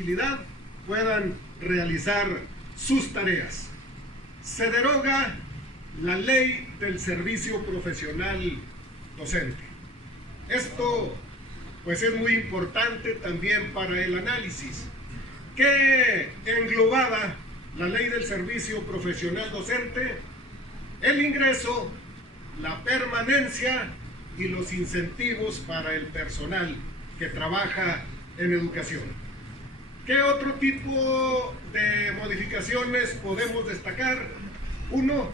tranquilidad puedan realizar sus tareas. Se deroga la ley del servicio profesional docente. Esto pues es muy importante también para el análisis. ¿Qué englobaba la ley del servicio profesional docente? El ingreso, la permanencia y los incentivos para el personal que trabaja en educación. ¿Qué otro tipo de modificaciones podemos destacar? Uno,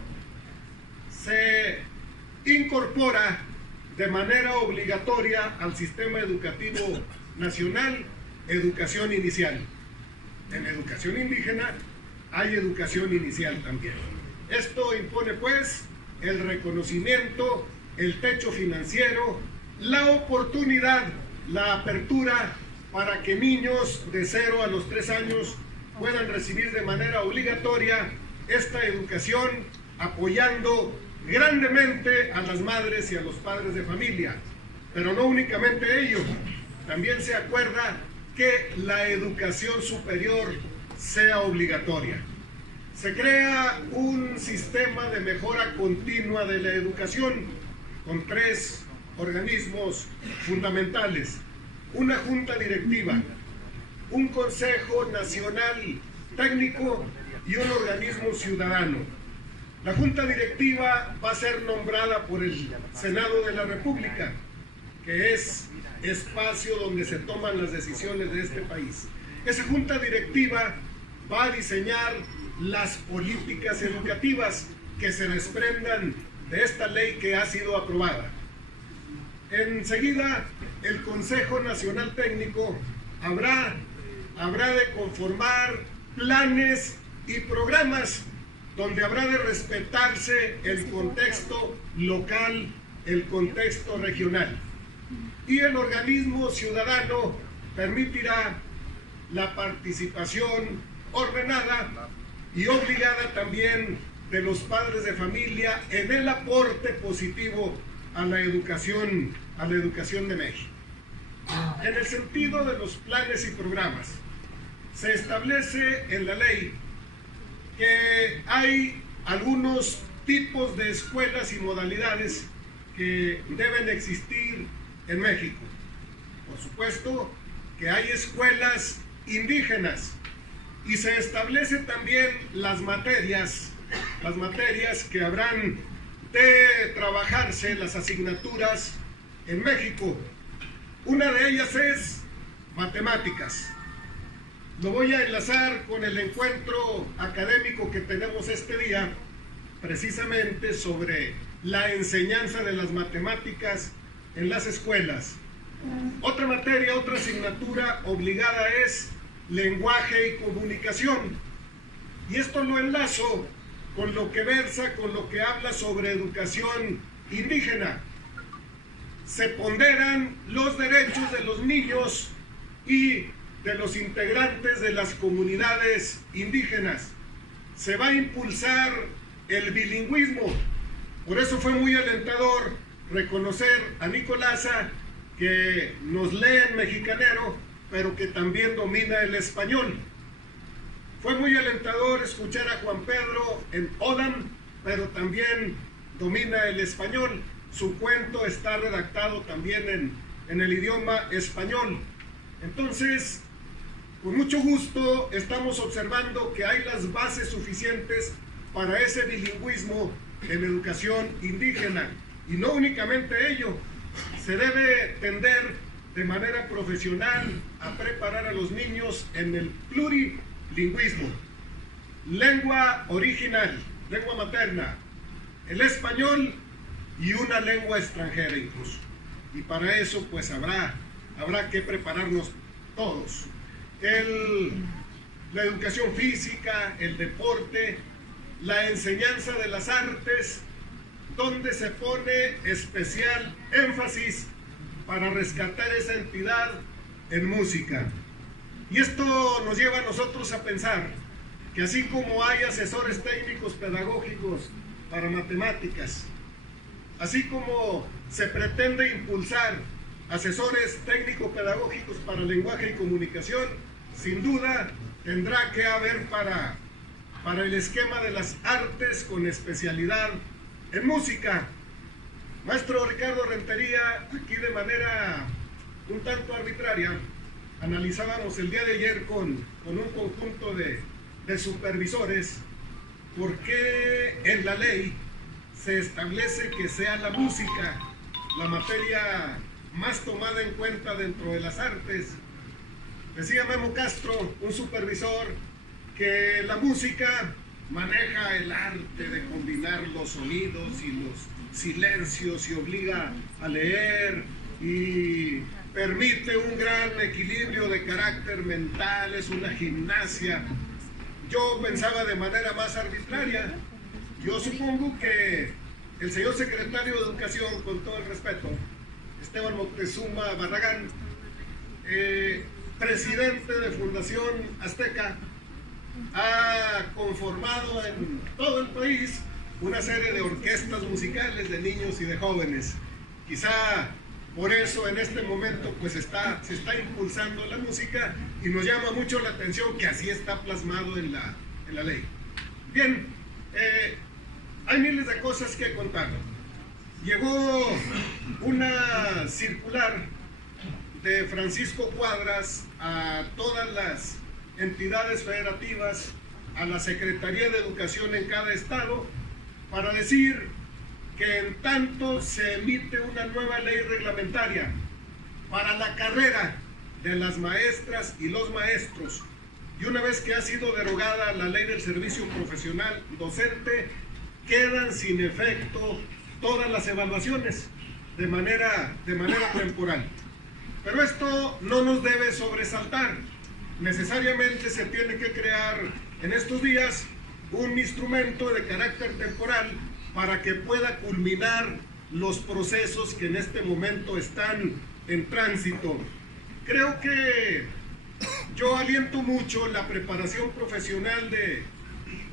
se incorpora de manera obligatoria al sistema educativo nacional educación inicial. En educación indígena hay educación inicial también. Esto impone pues el reconocimiento, el techo financiero, la oportunidad, la apertura para que niños de 0 a los 3 años puedan recibir de manera obligatoria esta educación, apoyando grandemente a las madres y a los padres de familia. Pero no únicamente ello, también se acuerda que la educación superior sea obligatoria. Se crea un sistema de mejora continua de la educación con 3 organismos fundamentales: una junta directiva, un consejo nacional técnico y un organismo ciudadano. La junta directiva va a ser nombrada por el Senado de la República, que es espacio donde se toman las decisiones de este país. Esa junta directiva va a diseñar las políticas educativas que se desprendan de esta ley que ha sido aprobada. Enseguida, el Consejo Nacional Técnico habrá de conformar planes y programas donde habrá de respetarse el contexto local, el contexto regional. Y el organismo ciudadano permitirá la participación ordenada y obligada también de los padres de familia en el aporte positivo a la educación de México. En el sentido de los planes y programas, se establece en la ley que hay algunos tipos de escuelas y modalidades que deben existir en México. Por supuesto que hay escuelas indígenas y se establece también las materias que habrán de trabajarse, las asignaturas en México. Una de ellas es matemáticas. Lo voy a enlazar con el encuentro académico que tenemos este día, precisamente sobre la enseñanza de las matemáticas en las escuelas. Otra materia, otra asignatura obligada es lenguaje y comunicación. Y esto lo enlazo con lo que versa, con lo que habla sobre educación indígena. Se ponderan los derechos de los niños y de los integrantes de las comunidades indígenas. Se va a impulsar el bilingüismo. Por eso fue muy alentador reconocer a Nicolasa, que nos lee en mexicanero, pero que también domina el español. Fue muy alentador escuchar a Juan Pedro en Odam, pero también domina el español. Su cuento está redactado también en el idioma español. Entonces, con mucho gusto estamos observando que hay las bases suficientes para ese bilingüismo en educación indígena. Y no únicamente ello, se debe tender de manera profesional a preparar a los niños en el plurilingüismo. Lengua original, lengua materna, el español y una lengua extranjera incluso. Y para eso pues habrá que prepararnos todos. La educación física, el deporte, la enseñanza de las artes, donde se pone especial énfasis para rescatar esa entidad en música. Y esto nos lleva a nosotros a pensar que así como hay asesores técnicos pedagógicos para matemáticas, así como se pretende impulsar asesores técnico-pedagógicos para lenguaje y comunicación, sin duda tendrá que haber para el esquema de las artes con especialidad en música. Maestro Ricardo Rentería, aquí de manera un tanto arbitraria, analizábamos el día de ayer con un conjunto de supervisores por qué en la ley se establece que sea la música la materia más tomada en cuenta dentro de las artes. Decía Memo Castro, un supervisor, que la música maneja el arte de combinar los sonidos y los silencios y obliga a leer y permite un gran equilibrio de carácter mental, es una gimnasia. Yo pensaba de manera más arbitraria. Yo supongo que el señor secretario de Educación, con todo el respeto, Esteban Moctezuma Barragán, presidente de Fundación Azteca, ha conformado en todo el país una serie de orquestas musicales de niños y de jóvenes. Quizá por eso en este momento pues se está impulsando la música y nos llama mucho la atención que así está plasmado en la ley. Bien, hay miles de cosas que contar. Llegó una circular de Francisco Cuadras a todas las entidades federativas, a la Secretaría de Educación en cada estado, para decir que en tanto se emite una nueva ley reglamentaria para la carrera de las maestras y los maestros, y una vez que ha sido derogada la ley del servicio profesional docente, quedan sin efecto todas las evaluaciones de manera temporal. Pero esto no nos debe sobresaltar. Necesariamente se tiene que crear en estos días un instrumento de carácter temporal para que pueda culminar los procesos que en este momento están en tránsito. Creo que yo aliento mucho la preparación profesional de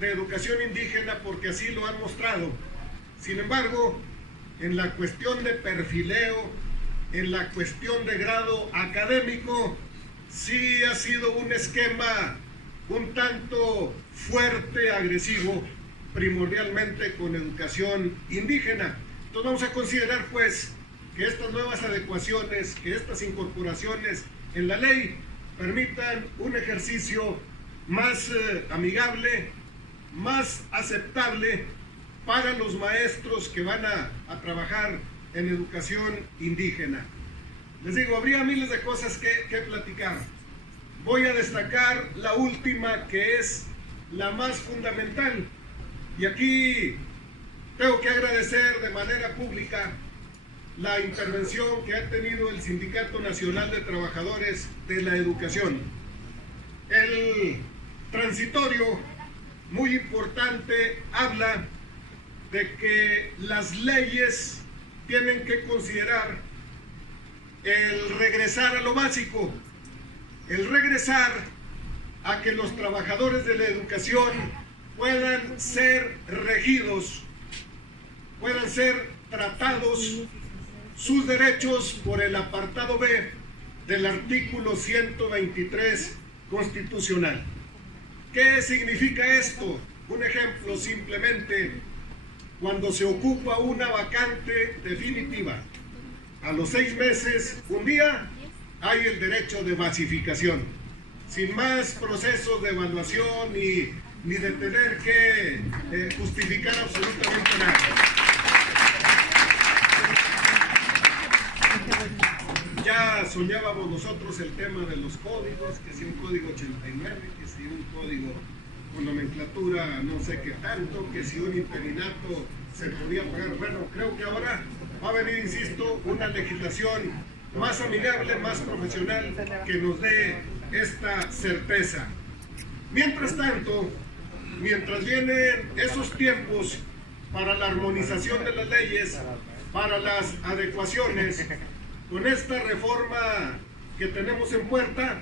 educación indígena porque así lo han mostrado. Sin embargo, en la cuestión de perfileo, en la cuestión de grado académico, sí ha sido un esquema un tanto fuerte, agresivo, primordialmente con educación indígena. Entonces vamos a considerar pues que estas nuevas adecuaciones, que estas incorporaciones en la ley permitan un ejercicio más amigable, más aceptable para los maestros que van a trabajar en educación indígena. Les digo, habría miles de cosas que platicar. Voy a destacar la última, que es la más fundamental. Y aquí tengo que agradecer de manera pública la intervención que ha tenido el Sindicato Nacional de Trabajadores de la Educación. El transitorio, muy importante, habla de que las leyes tienen que considerar el regresar a lo básico, el regresar a que los trabajadores de la educación puedan ser regidos, puedan ser tratados sus derechos por el apartado B del artículo 123 constitucional. ¿Qué significa esto? Un ejemplo simplemente: cuando se ocupa una vacante definitiva, a los 6 meses, un día, hay el derecho de basificación, sin más procesos de evaluación ni de tener que justificar absolutamente nada. Ya soñábamos nosotros el tema de los códigos, que si un código 89, que si un código con nomenclatura no sé qué tanto, que si un interinato se podía pagar. Bueno, creo que ahora va a venir, insisto, una legislación más amigable, más profesional, que nos dé esta certeza. Mientras tanto, mientras vienen esos tiempos para la armonización de las leyes, para las adecuaciones, con esta reforma que tenemos en puerta,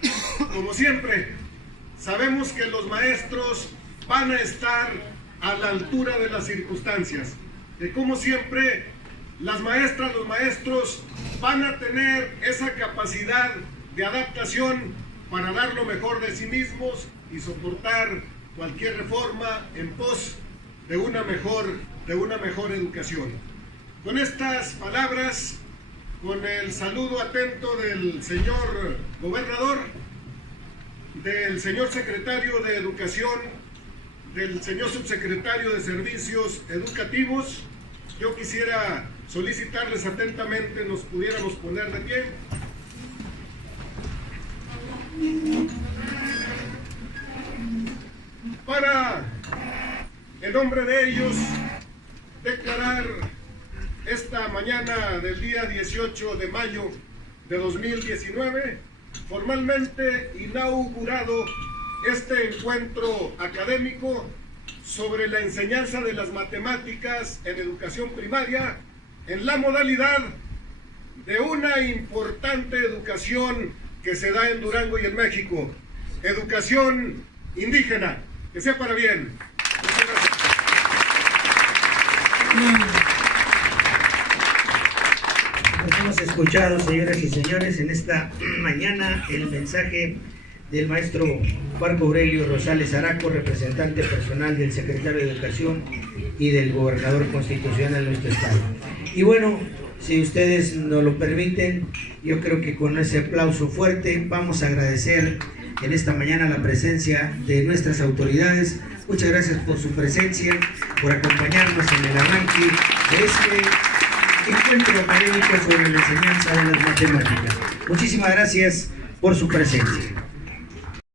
como siempre, sabemos que los maestros van a estar a la altura de las circunstancias, que como siempre las maestras, los maestros van a tener esa capacidad de adaptación para dar lo mejor de sí mismos y soportar cualquier reforma en pos de una mejor educación. Con estas palabras, con el saludo atento del señor gobernador, del señor secretario de Educación, del señor subsecretario de Servicios Educativos, yo quisiera solicitarles atentamente nos pudiéramos poner de pie. Para, en nombre de ellos, declarar esta mañana del día 18 de mayo de 2019, formalmente inaugurado este encuentro académico sobre la enseñanza de las matemáticas en educación primaria en la modalidad de una importante educación que se da en Durango y en México, educación indígena. Que sea para bien. Muchas gracias. Hemos escuchado, señoras y señores, en esta mañana el mensaje del maestro Marco Aurelio Rosales Araco, representante personal del secretario de Educación y del gobernador constitucional de nuestro estado. Y bueno, si ustedes nos lo permiten, yo creo que con ese aplauso fuerte vamos a agradecer en esta mañana la presencia de nuestras autoridades. Muchas gracias por su presencia, por acompañarnos en el arranque de este encuentro académico sobre la enseñanza de las matemáticas. Muchísimas gracias por su presencia.